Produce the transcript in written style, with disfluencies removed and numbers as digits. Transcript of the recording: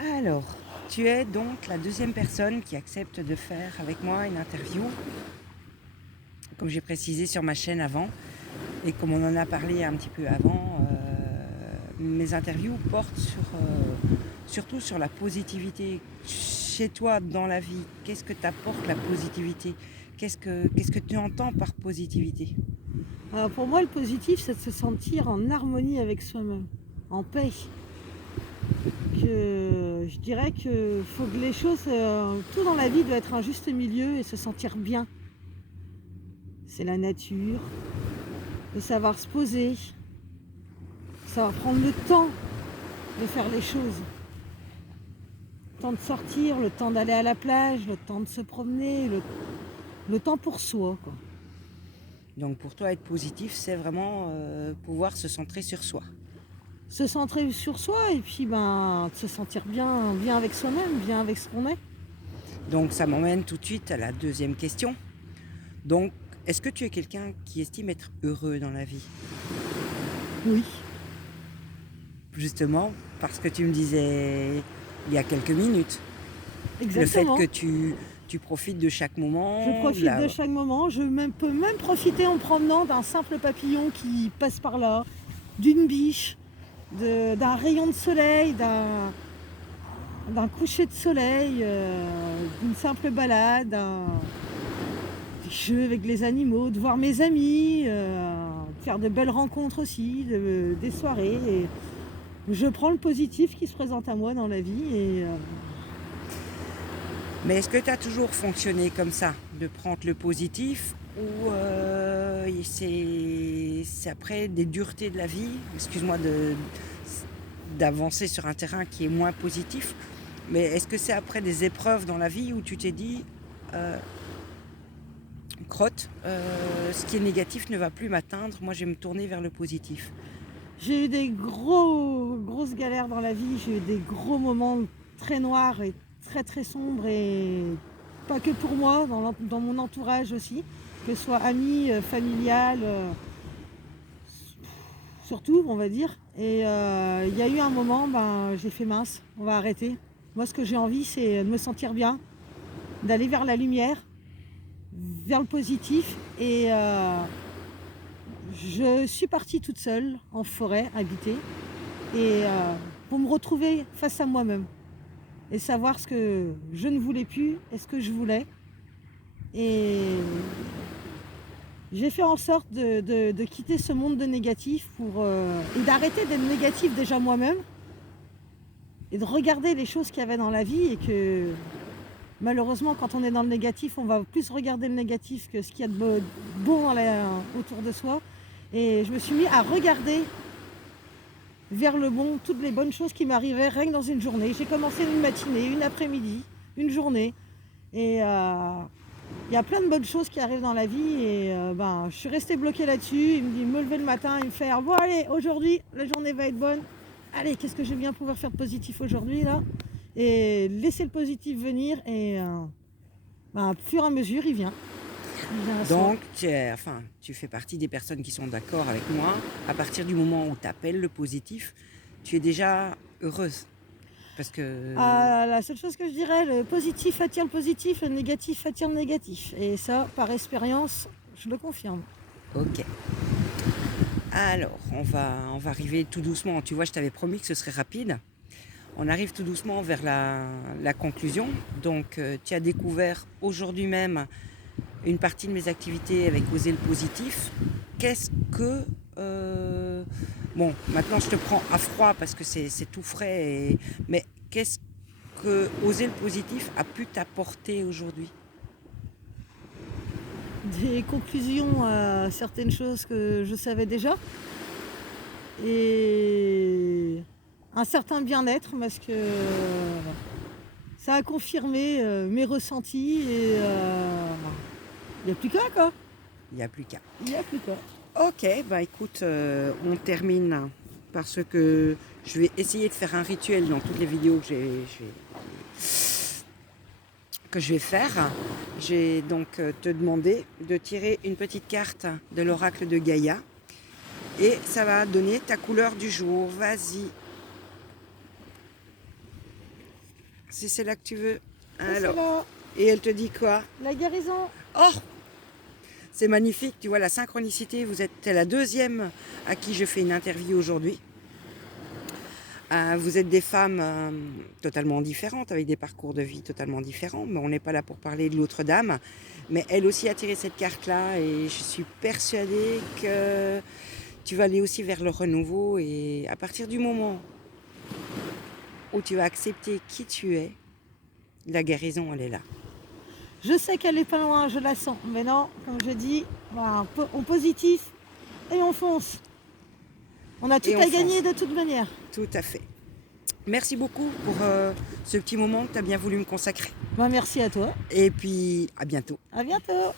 Alors, tu es donc la deuxième personne qui accepte de faire avec moi une interview. Comme j'ai précisé sur ma chaîne avant, et comme on en a parlé un petit peu avant, mes interviews portent surtout sur la positivité. Chez toi, dans la vie, qu'est-ce que t'apporte la positivité? Qu'est-ce que tu entends par positivité? Pour moi, le positif, c'est de se sentir en harmonie avec soi-même, en paix. Je dirais que faut que les choses, tout dans la vie doit être un juste milieu et se sentir bien. C'est la nature, de savoir se poser, savoir prendre le temps de faire les choses. Le temps de sortir, le temps d'aller à la plage, le temps de se promener, le temps pour soi, quoi. Donc pour toi, être positif, c'est vraiment pouvoir se centrer sur soi. Se centrer sur soi et puis de se sentir bien, bien avec soi-même, bien avec ce qu'on est. Donc ça m'emmène tout de suite à la deuxième question. Donc, est-ce que tu es quelqu'un qui estime être heureux dans la vie? Oui, Justement, parce que tu me disais il y a quelques minutes, le fait que exactement. tu profites de chaque Je moment, profite de chaque moment. Peux même profiter en promenant d'un simple papillon qui passe par là, d'une biche, d'un rayon de soleil, d'un coucher de soleil, d'une simple balade, des jeux avec les animaux, de voir mes amis, de faire de belles rencontres aussi, des soirées. Et je prends le positif qui se présente à moi dans la vie mais est-ce que tu as toujours fonctionné comme ça, de prendre le positif, ou c'est après des duretés de la vie, excuse-moi d'avancer sur un terrain qui est moins positif, mais est-ce que c'est après des épreuves dans la vie où tu t'es dit, euh, crotte, ce qui est négatif ne va plus m'atteindre, moi je vais me tourner vers le positif? j'ai eu des grosses galères dans la vie, j'ai eu des gros moments très noirs et très très sombres et pas que pour moi, dans mon entourage aussi, que ce soit ami, familial, surtout on va dire. Et il y a eu un moment, j'ai fait mince, on va arrêter. Moi ce que j'ai envie c'est de me sentir bien, d'aller vers la lumière, vers le positif et je suis partie toute seule en forêt habitée et pour me retrouver face à moi-même et savoir ce que je ne voulais plus et ce que je voulais. Et j'ai fait en sorte de quitter ce monde de négatif et d'arrêter d'être négatif déjà moi-même et de regarder les choses qu'il y avait dans la vie et que malheureusement quand on est dans le négatif on va plus regarder le négatif que ce qu'il y a de bon autour de soi. Et je me suis mis à regarder vers le bon, toutes les bonnes choses qui m'arrivaient rien que dans une journée. J'ai commencé une matinée, une après-midi, une journée. Et il y a plein de bonnes choses qui arrivent dans la vie. Et je suis restée bloquée là-dessus. Il me dit, me lever le matin et me faire, bon allez, aujourd'hui, la journée va être bonne. Allez, qu'est-ce que je vais bien pouvoir faire de positif aujourd'hui là? Et laisser le positif venir. Et au fur et à mesure, il vient. Il vient à soi. Donc, tu fais partie des personnes qui sont d'accord avec moi. À partir du moment où tu appelles le positif, tu es déjà heureuse. Parce que, La seule chose que je dirais, le positif attire le positif, le négatif attire le négatif. Et ça, par expérience, je le confirme. ok. Alors, on va arriver tout doucement. Tu vois, je t'avais promis que ce serait rapide. On arrive tout doucement vers la conclusion. Donc, tu as découvert aujourd'hui même une partie de mes activités avec Oser le positif. Qu'est-ce que... bon, maintenant je te prends à froid parce que c'est tout frais. Mais qu'est-ce que Oser le positif a pu t'apporter aujourd'hui? Des conclusions à certaines choses que je savais déjà. Et un certain bien-être parce que ça a confirmé mes ressentis et il n'y a plus qu'à quoi. Il n'y a plus qu'à. Il n'y a plus qu'à. Ok, bah écoute, on termine parce que je vais essayer de faire un rituel dans toutes les vidéos que je vais faire. Je vais donc te demander de tirer une petite carte de l'oracle de Gaïa et ça va donner ta couleur du jour. Vas-y. Si c'est là que tu veux. Et c'est Alors, là, et elle te dit quoi? la guérison. Oh, c'est magnifique, tu vois la synchronicité. Vous êtes la deuxième à qui je fais une interview aujourd'hui. Vous êtes des femmes totalement différentes, avec des parcours de vie totalement différents, mais on n'est pas là pour parler de l'autre dame. Mais elle aussi a tiré cette carte-là et je suis persuadée que tu vas aller aussi vers le renouveau. Et à partir du moment où tu vas accepter qui tu es, la guérison, elle est là. Je sais qu'elle est pas loin, je la sens. Mais non, comme je dis, voilà, on positif et on fonce. On a tout Et on à gagner fonce. de toute manière. Tout à fait. Merci beaucoup pour ce petit moment que tu as bien voulu me consacrer. Ben, merci à toi. Et puis, à bientôt. À bientôt.